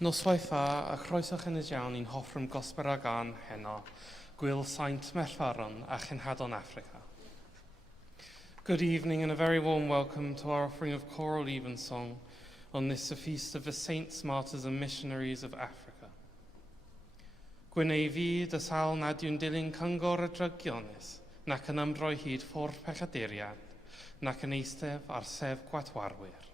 Noswaith a chroesoch yn y diawn i'n hoffrwm Gosber a gan heno, gwyl saint Merfaron a Chenhadon Africa. Good evening and a very warm welcome to our offering of Choral Evensong on this, the feast of the saints, martyrs and missionaries of Africa. Gwynei fi dy sawl nad yw'n dilyn cyngor y drygiones, nac yn ymdroi hyd ffwrdd pechaduriad, nac yn eistedd ar sef gwatwarwyr.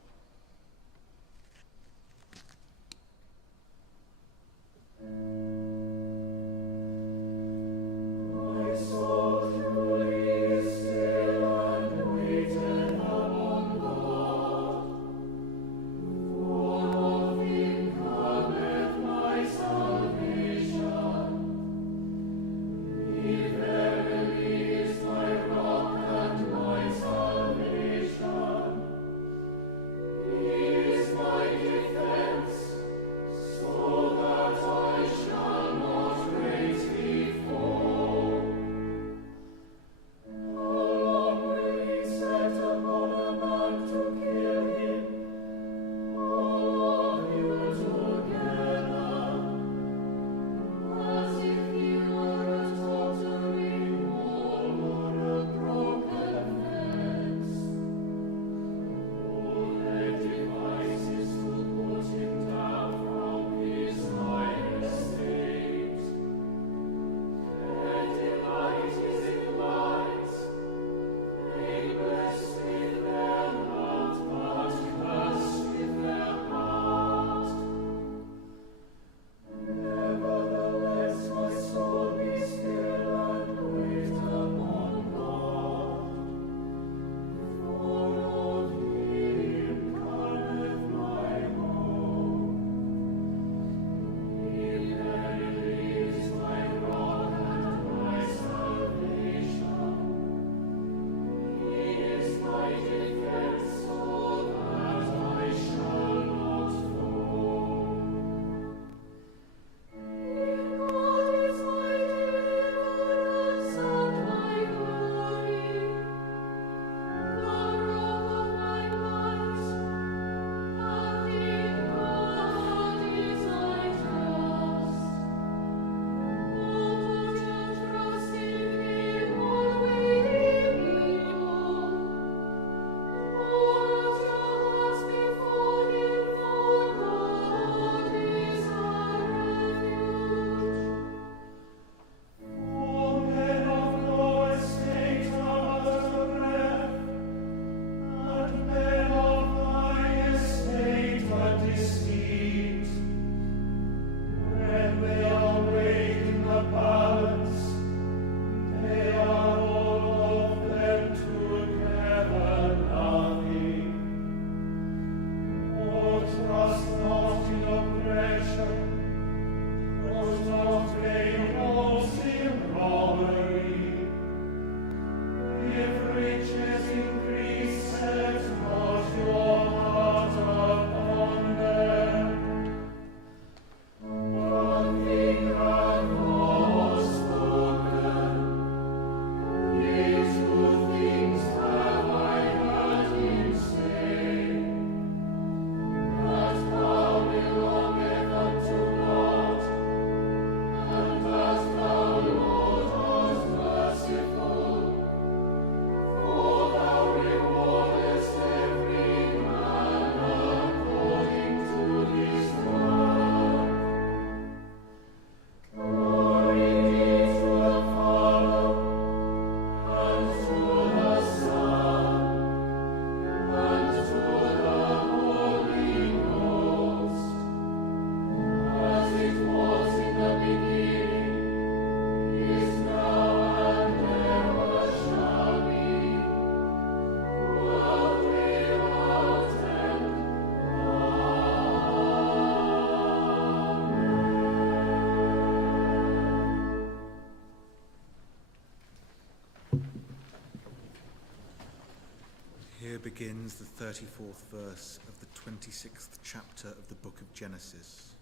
Here begins the 34th verse of the 26th chapter of the book of Genesis.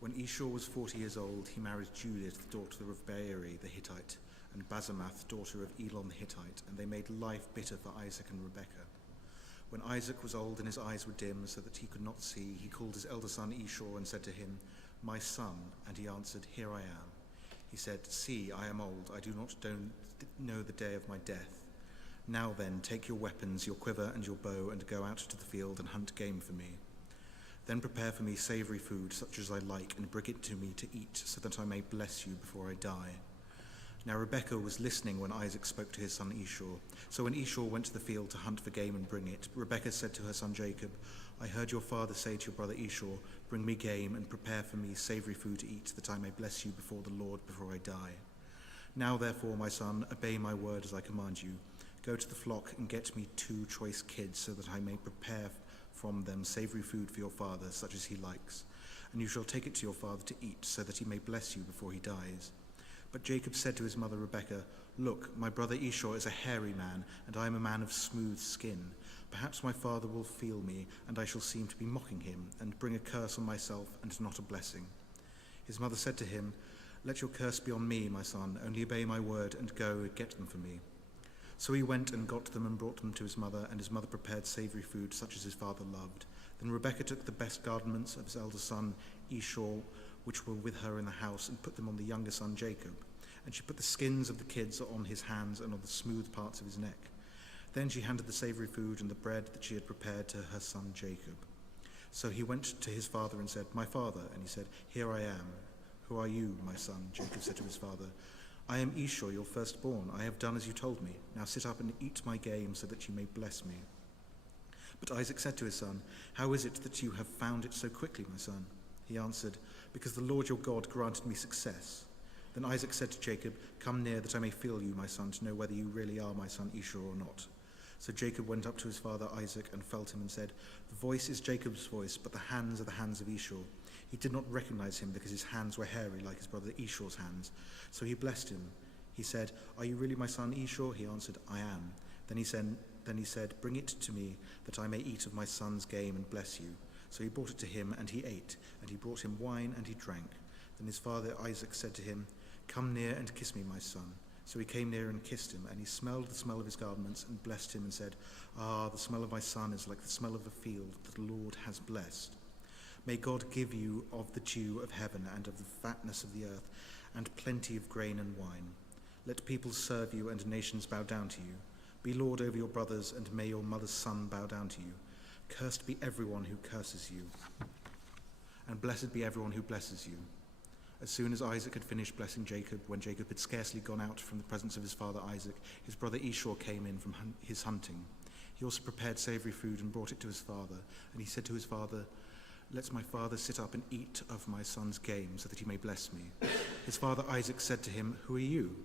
When Esau was 40 years old, he married Judith, daughter of Parry the Hittite, and Basemath, daughter of Elon the Hittite, and they made life bitter for Isaac and Rebekah. When Isaac was old and his eyes were dim so that he could not see, he called his elder son Esau and said to him, "My son," and he answered, "Here I am." He said, "See, I am old, I do not know the day of my death. Now then, take your weapons, your quiver and your bow, and go out to the field and hunt game for me. Then prepare for me savory food such as I like, and bring it to me to eat, so that I may bless you before I die." Now Rebekah was listening when Isaac spoke to his son Esau. So when Esau went to the field to hunt for game and bring it, Rebekah said to her son Jacob, "I heard your father say to your brother Esau, 'Bring me game and prepare for me savory food to eat, that I may bless you before the Lord before I die. Now therefore, my son, obey my word as I command you. Go to the flock and get me 2 choice kids, so that I may prepare from them savory food for your father, such as he likes. And you shall take it to your father to eat, so that he may bless you before he dies.' But Jacob said to his mother Rebekah, 'Look, my brother Esau is a hairy man, and I am a man of smooth skin. Perhaps my father will feel me, and I shall seem to be mocking him, and bring a curse on myself and not a blessing.' His mother said to him, 'Let your curse be on me, my son, only obey my word and go get them for me.' So he went and got them and brought them to his mother, and his mother prepared savory food such as his father loved. Then Rebekah took the best garments of his elder son Esau, which were with her in the house, and put them on the younger son Jacob. And she put the skins of the kids on his hands and on the smooth parts of his neck. Then she handed the savory food and the bread that she had prepared to her son Jacob. So he went to his father and said, 'My father,' and he said, 'Here I am.' 'Who are you, my son?' Jacob said to his father. 'I am Esau, your firstborn. I have done as you told me. Now sit up and eat my game, so that you may bless me.' But Isaac said to his son, 'How is it that you have found it so quickly, my son?' He answered, 'Because the Lord your God granted me success.' Then Isaac said to Jacob, 'Come near, that I may feel you, my son, to know whether you really are my son Esau or not.' So Jacob went up to his father Isaac and felt him and said, 'The voice is Jacob's voice, but the hands are the hands of Esau.' He did not recognize him, because his hands were hairy like his brother Esau's hands. So he blessed him. He said, 'Are you really my son Esau?' He answered, 'I am.' Then he said, 'Bring it to me, that I may eat of my son's game and bless you.' So he brought it to him, and he ate, and he brought him wine, and he drank. Then his father Isaac said to him, 'Come near and kiss me, my son.' So he came near and kissed him, and he smelled the smell of his garments and blessed him and said, 'Ah, the smell of my son is like the smell of a field that the Lord has blessed. May God give you of the dew of heaven and of the fatness of the earth, and plenty of grain and wine. Let peoples serve you and nations bow down to you. Be lord over your brothers, and may your mother's son bow down to you. Cursed be everyone who curses you, and blessed be everyone who blesses you.' As soon as Isaac had finished blessing Jacob, when Jacob had scarcely gone out from the presence of his father Isaac, his brother Esau came in from his hunting. He also prepared savory food and brought it to his father. And he said to his father, 'Let my father sit up and eat of my son's game, so that he may bless me.' His father Isaac said to him, 'Who are you?'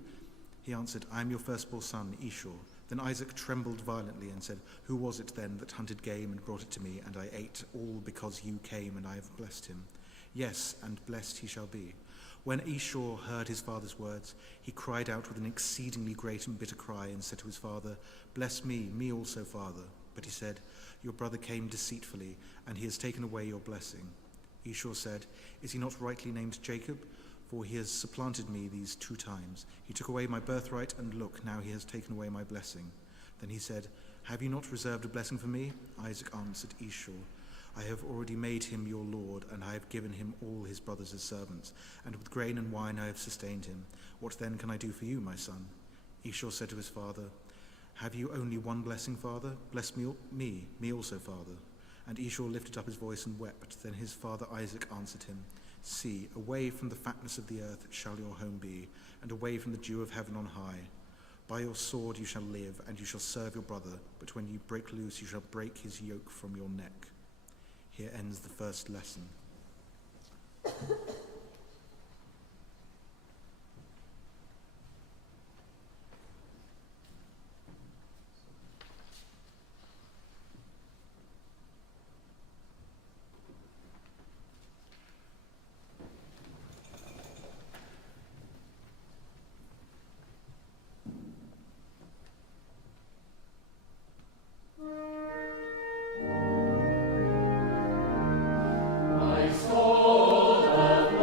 He answered, 'I am your firstborn son, Esau.' Then Isaac trembled violently and said, 'Who was it then that hunted game and brought it to me, and I ate, all because you came and I have blessed him? Yes, and blessed he shall be.' When Esau heard his father's words, he cried out with an exceedingly great and bitter cry and said to his father, 'Bless me, me also, father.' But he said, 'Your brother came deceitfully, and he has taken away your blessing.' Esau said, 'Is he not rightly named Jacob? For he has supplanted me these 2 times. He took away my birthright, and look, now he has taken away my blessing.' Then he said, 'Have you not reserved a blessing for me?' Isaac answered Esau, 'I have already made him your lord, and I have given him all his brothers as servants, and with grain and wine I have sustained him. What then can I do for you, my son?' Esau said to his father, 'Have you only one blessing, father? Bless me also, father.' And Esau lifted up his voice and wept. Then his father Isaac answered him, 'See, away from the fatness of the earth shall your home be, and away from the dew of heaven on high. By your sword you shall live, and you shall serve your brother, but when you break loose you shall break his yoke from your neck.'" Here ends the first lesson. My soul hath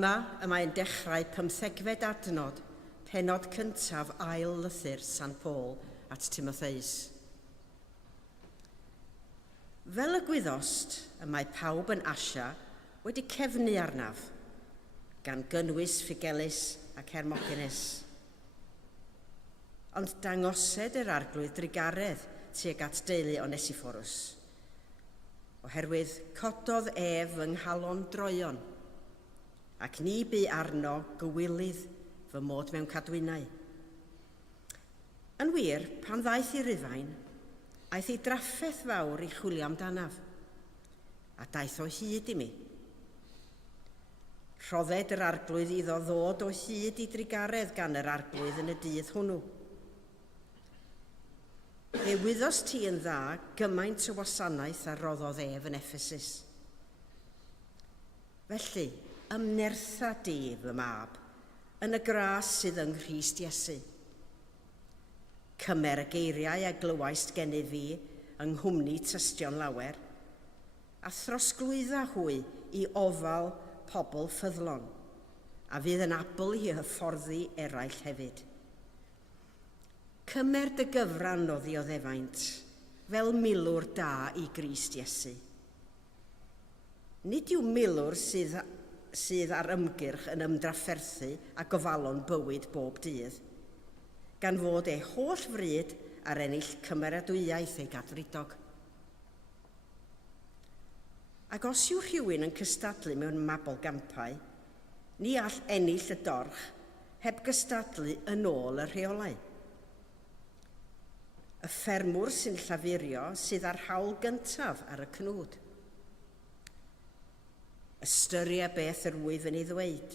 Yma y mae'n dechrau 15fed adnod, penod cyntaf ail lythyr San Paul at Timotheus. Fel y gwyddost y mae pawb yn Asia wedi cefnu arnaf, gan gynnwys Ffigelus ac Hermogenes. Ond dangosed yr arglwydd drigaredd tuag at deulu Onesiphorus, oherwydd cododd ef fy nghalon droion, ac ni bu arno gywilydd fy mod mewn cadwynau. Yn wir, pan ddaeth i Rufain, aeth ei draffaeth fawr i chwilio amdanaf, a daeth o hyd i mi. Rhodded yr arglwydd iddo ddod o hyd i drigaredd gan yr arglwydd yn y dydd hwnnw. Fe wyddos ti yn dda gymaint o wasanaeth a roddodd ef yn Ephesus. Felly, ymnertha di fy mab yn y gras sydd yng Nghrist Iesu. Cymer y geiriau a glywaist geni fi yng nghwmni tystion lawer, a throsglwydda hwy i ofal pobl ffyddlon, a fydd yn abl i hyfforddi eraill hefyd. Cymer dy gyfran o ddioddefaint, fel milwr da i Grist Iesu. Nid yw milwr sydd ar ymgyrch yn ymdrafferthu a gofalon bywyd bob dydd, gan fod ei holl fryd ar ennill cymeradwyaeth ei gadfridog. Ac os yw rhywun yn cystadlu mewn mabol gampau, ni all ennill y dorch heb gystadlu yn ôl y rheolau. Y ffermwr sy'n llafurio sydd ar hawl gyntaf ar y cnwd. Ystyria beth yr wyf yn ei ddweud,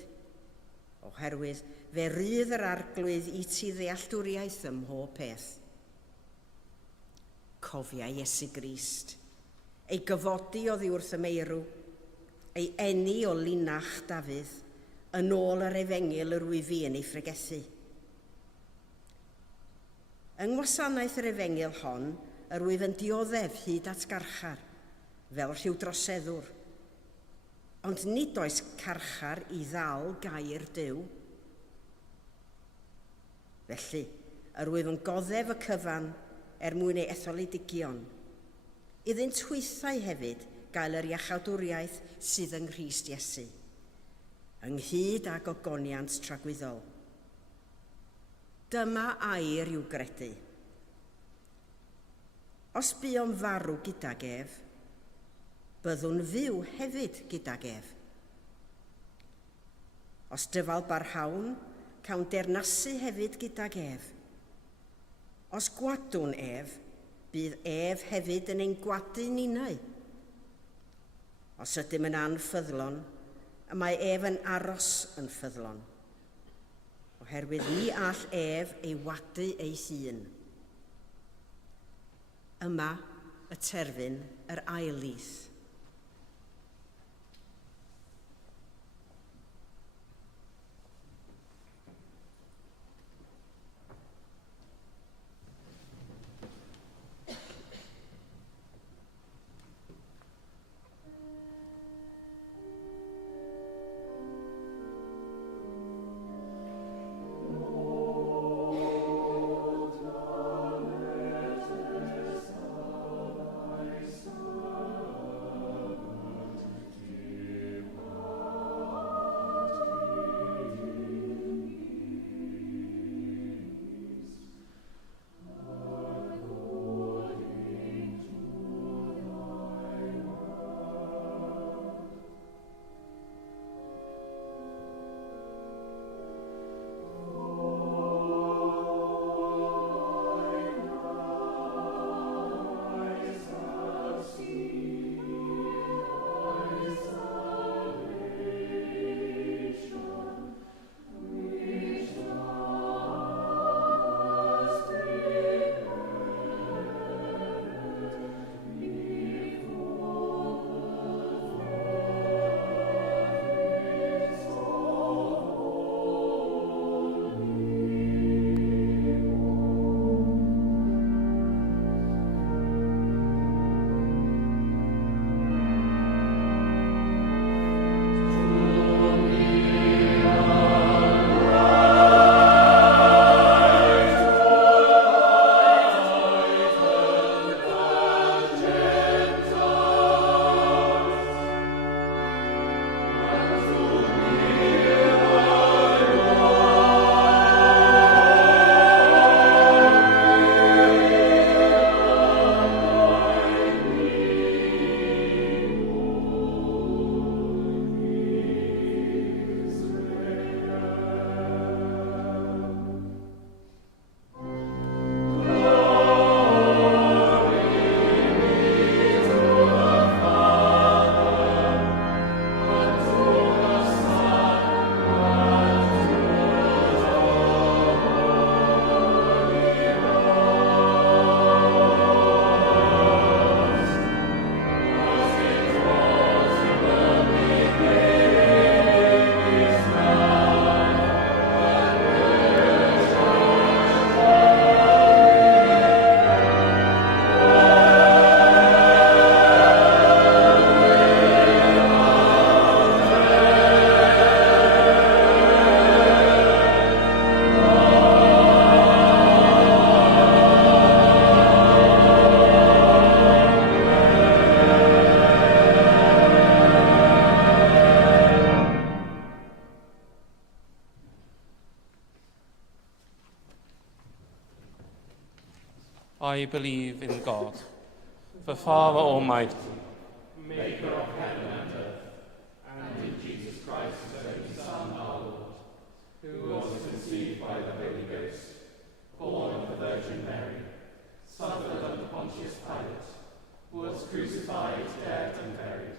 oherwydd fe rydd yr arglwydd i ti ddealltwriaeth ym mhob peth. Cofia Iesu Grist, ei gyfodi oddi wrth y meirw, ei eni o linach Dafydd, yn ôl yr efengil yr wyf fi yn ei ffregethu. Yng ngwasanaeth yr efengil hon, yr wyf yn dioddef hyd at garchar, fel rhyw droseddwr, ond nid oes carchar i ddal gair Duw. Felly, yr wyf yn goddef y cyfan mwyn ei etholedigion, iddynt hwythau hefyd gael yr iachawdwriaeth sydd yng Nghrist Iesu, ynghyd ag ogoniant tragwyddol. Dyma air i'w gredu. Os buom farw gydag ef, byddwn fyw hefyd gydag ef. Os dyfal barhawn, cawn dernasu hefyd gydag ef. Os gwadwn ef, bydd ef hefyd yn ein gwadu ninnau. Os ydym yn anffyddlon, y mae ef yn aros yn ffyddlon, oherwydd ni all ef ei wadu ei hun. Yma y terfyn yr ail lyth. I believe in God, the Father Almighty, maker of heaven and earth, and in Jesus Christ, his only Son, our Lord, who was conceived by the Holy Ghost, born of the Virgin Mary, suffered under Pontius Pilate, was crucified, dead, and buried.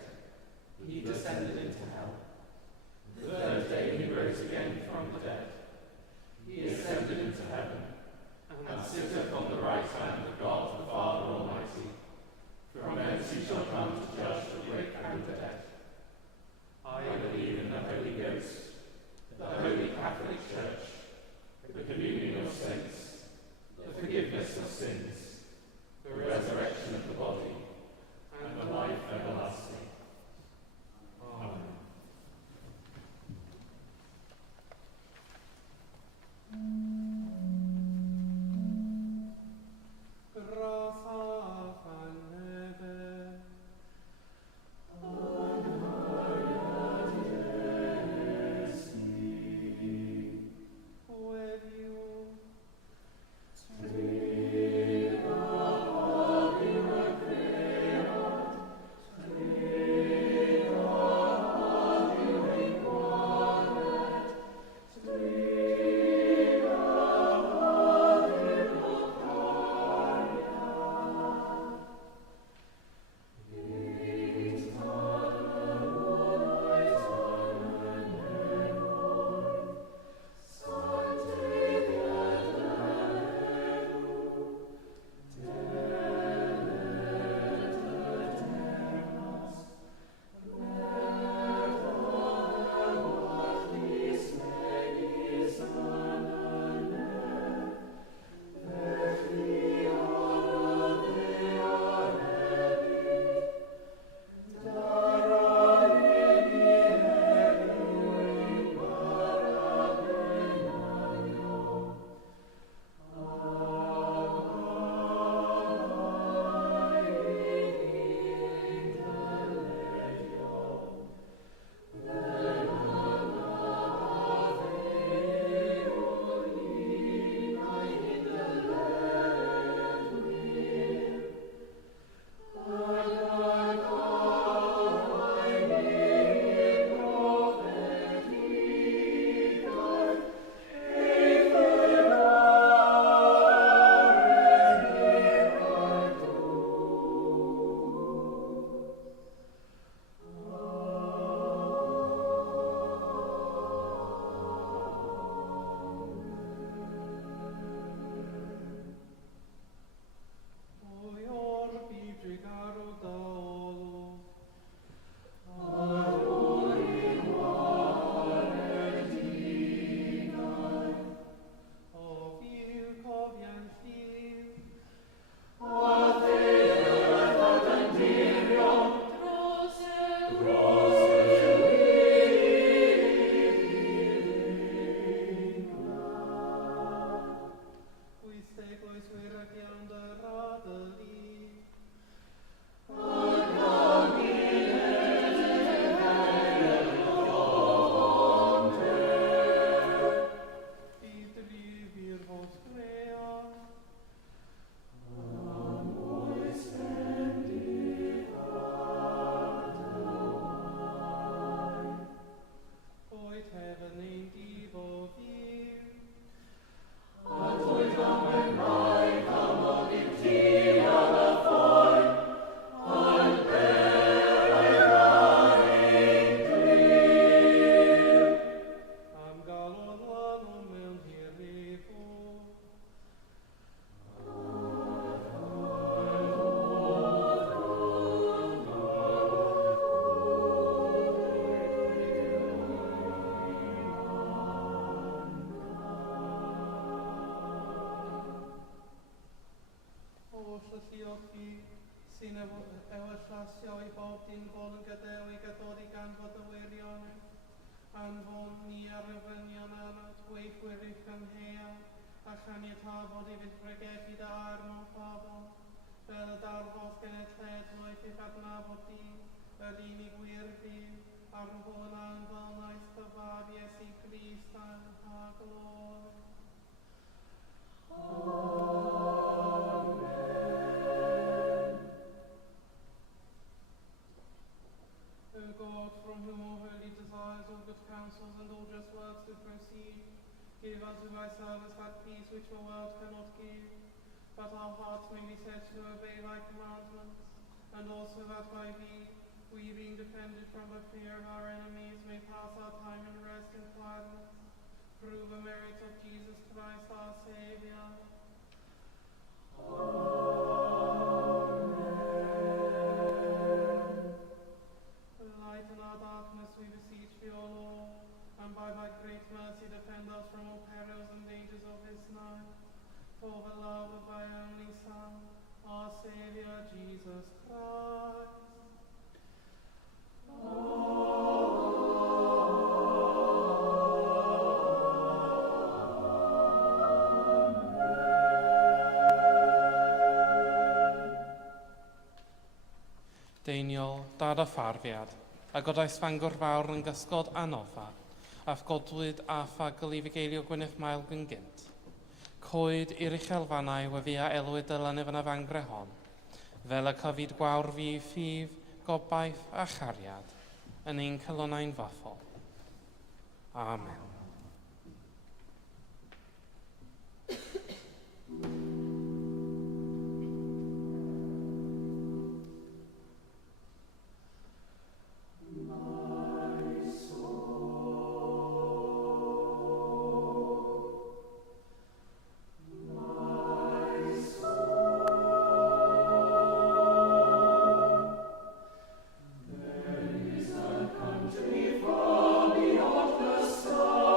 He descended into hell. The third day he rose again from the dead. He ascended into heaven, and sitteth on the right hand of God the Father Almighty. From thence he shall come to judge the quick and the dead. I believe in the Holy Ghost, the Holy Catholic Church, the communion of saints, the forgiveness of sins, the resurrection of the body, and the life everlasting. Amen. sy'n ewallasio I bob dim bod yn gadael I gadori gan fod y wirionau. Anfon ni ar y frynion anodd, gweithwyr i'ch ymhea, a chaniatafod I fydd bregethu dy arno pobl, fel y darfod genedlaeth i'ch adnabod di, yr unig wir fyw, ar hwn anfon naeth dyfaf Iesu Grist a'n ha glor. Amen. things which the world cannot give, but our hearts may be set to obey thy commandments, and also that by thee, we being defended from the fear of our enemies, may pass our time in rest and quietness, through the merit of Jesus Christ our Saviour. Lighten our darkness, we beseech thee, O Lord, and by thy great mercy defend us from all perils and dangers of this night, for the love of thy only Son, our Saviour, Jesus Christ. Deiniol, dad a pharfiad, a godais fangor fawr yn gysgod anofa, a godwyd a ffagl i fugeilio Gwyneth Mael yn gynt. Coed i'r uchelfannau wefia elwyd dylan efo na fangre hon, fel y cyfyd gwawr fi ffydd, gobaith a chariad, yn ein cylonau'n fathol. Amen. From beyond the sky.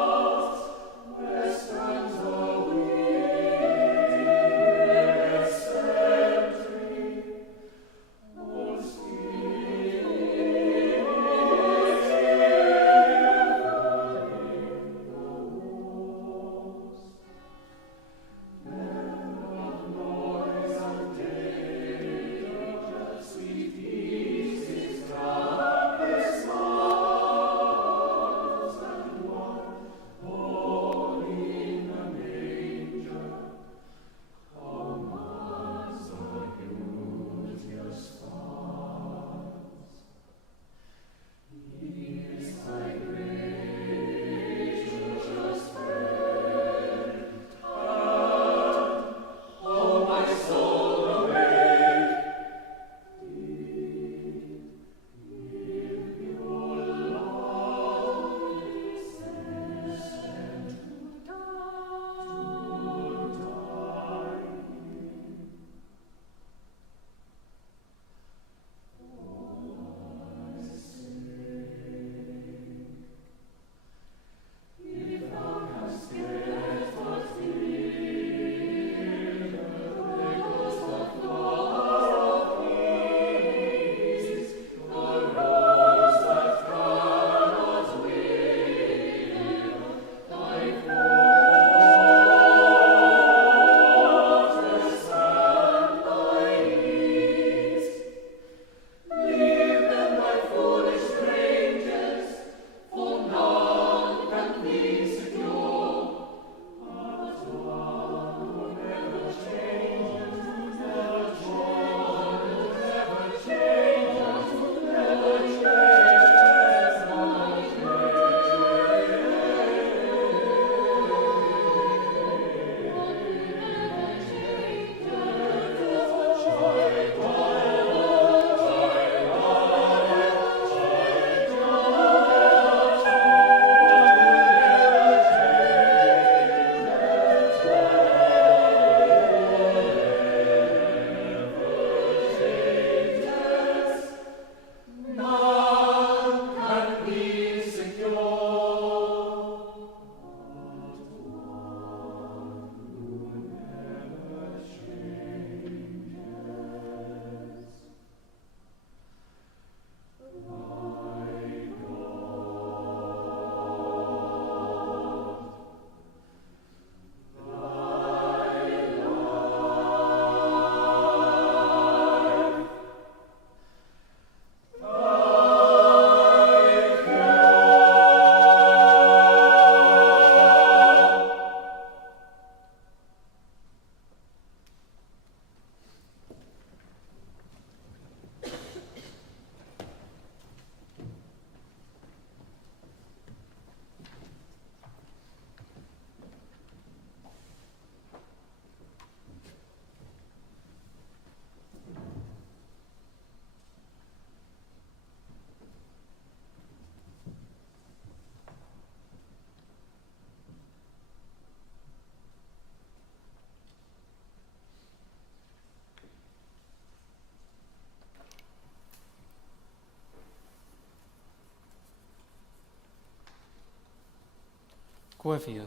Ymatebion,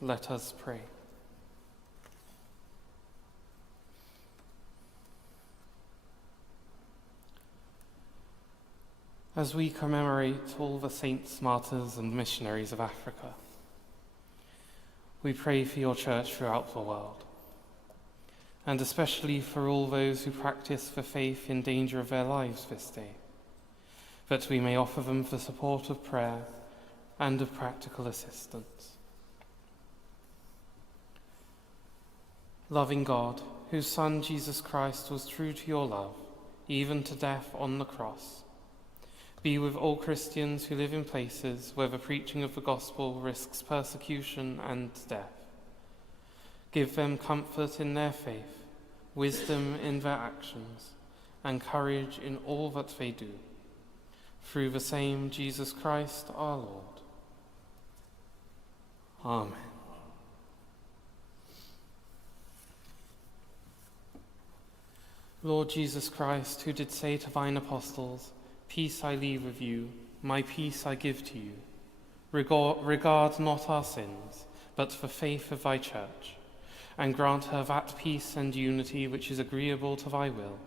let us pray. As we commemorate all the saints, martyrs, and missionaries of Africa, we pray for your church throughout the world, and especially for all those who practice the faith in danger of their lives this day, that we may offer them the support of prayer and of practical assistance. Loving God, whose Son Jesus Christ was true to your love, even to death on the cross, be with all Christians who live in places where the preaching of the gospel risks persecution and death. Give them comfort in their faith, wisdom in their actions, and courage in all that they do. Through the same Jesus Christ our Lord. Amen. Lord Jesus Christ, who did say to thine apostles, "Peace I leave with you, my peace I give to you," regard not our sins, but the faith of thy church, and grant her that peace and unity which is agreeable to thy will,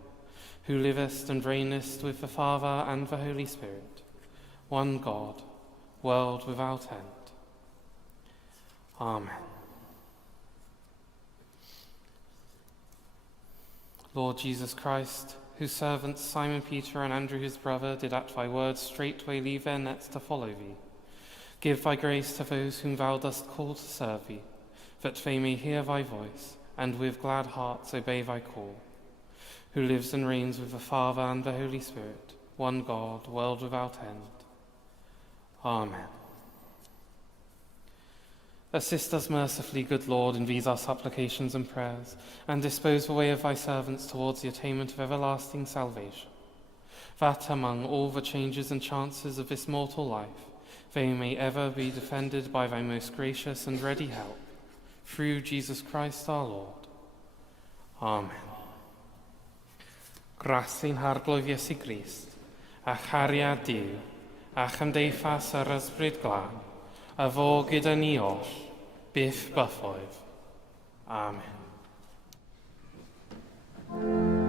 who livest and reignest with the Father and the Holy Spirit, one God, world without end. Amen. Lord Jesus Christ, whose servants Simon Peter and Andrew his brother did at thy word straightway leave their nets to follow thee, give thy grace to those whom thou dost call to serve thee, that they may hear thy voice, and with glad hearts obey thy call, who lives and reigns with the Father and the Holy Spirit, one God, world without end. Amen. Assist us mercifully, good Lord, in these our supplications and prayers, and dispose the way of thy servants towards the attainment of everlasting salvation, that among all the changes and chances of this mortal life, they may ever be defended by thy most gracious and ready help, through Jesus Christ our Lord. Amen. Grasyn harglwyf Iesu Grist, a chariad Duw, a chymdeithas yr ysbryd glân, a fo gyda ni oll, byth byffoedd. Amen. Amen.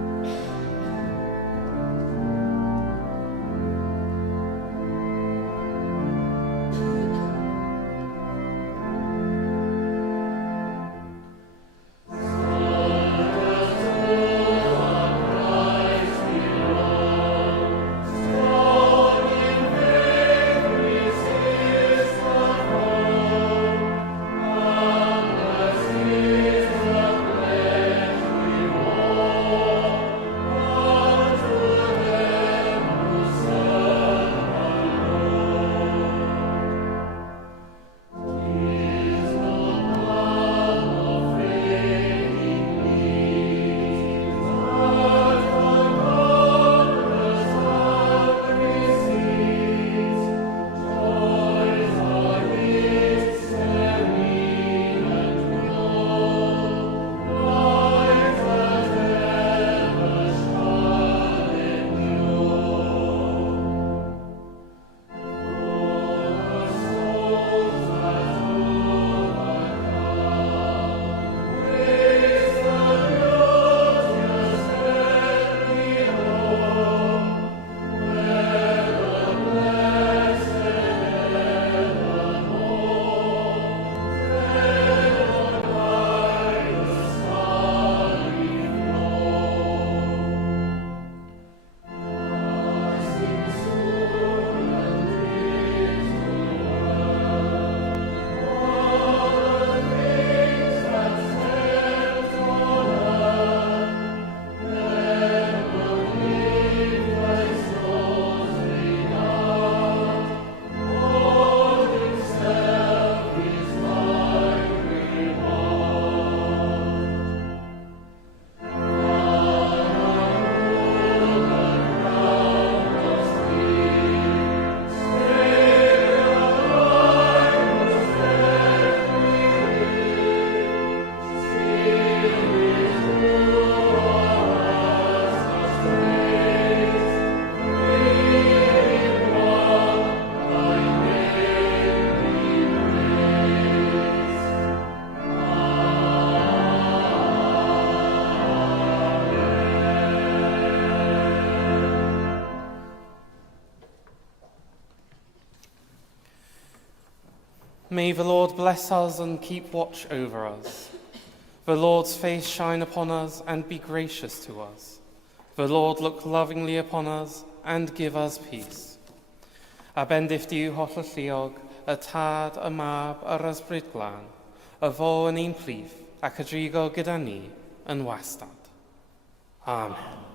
May the Lord bless us and keep watch over us. The Lord's face shine upon us and be gracious to us. The Lord look lovingly upon us and give us peace. A bendith Duw holl y lliog, y tad, y mab, yr ysbryd glân, y fo yn ein plith ac y drigo gyda ni yn wastad. Amen.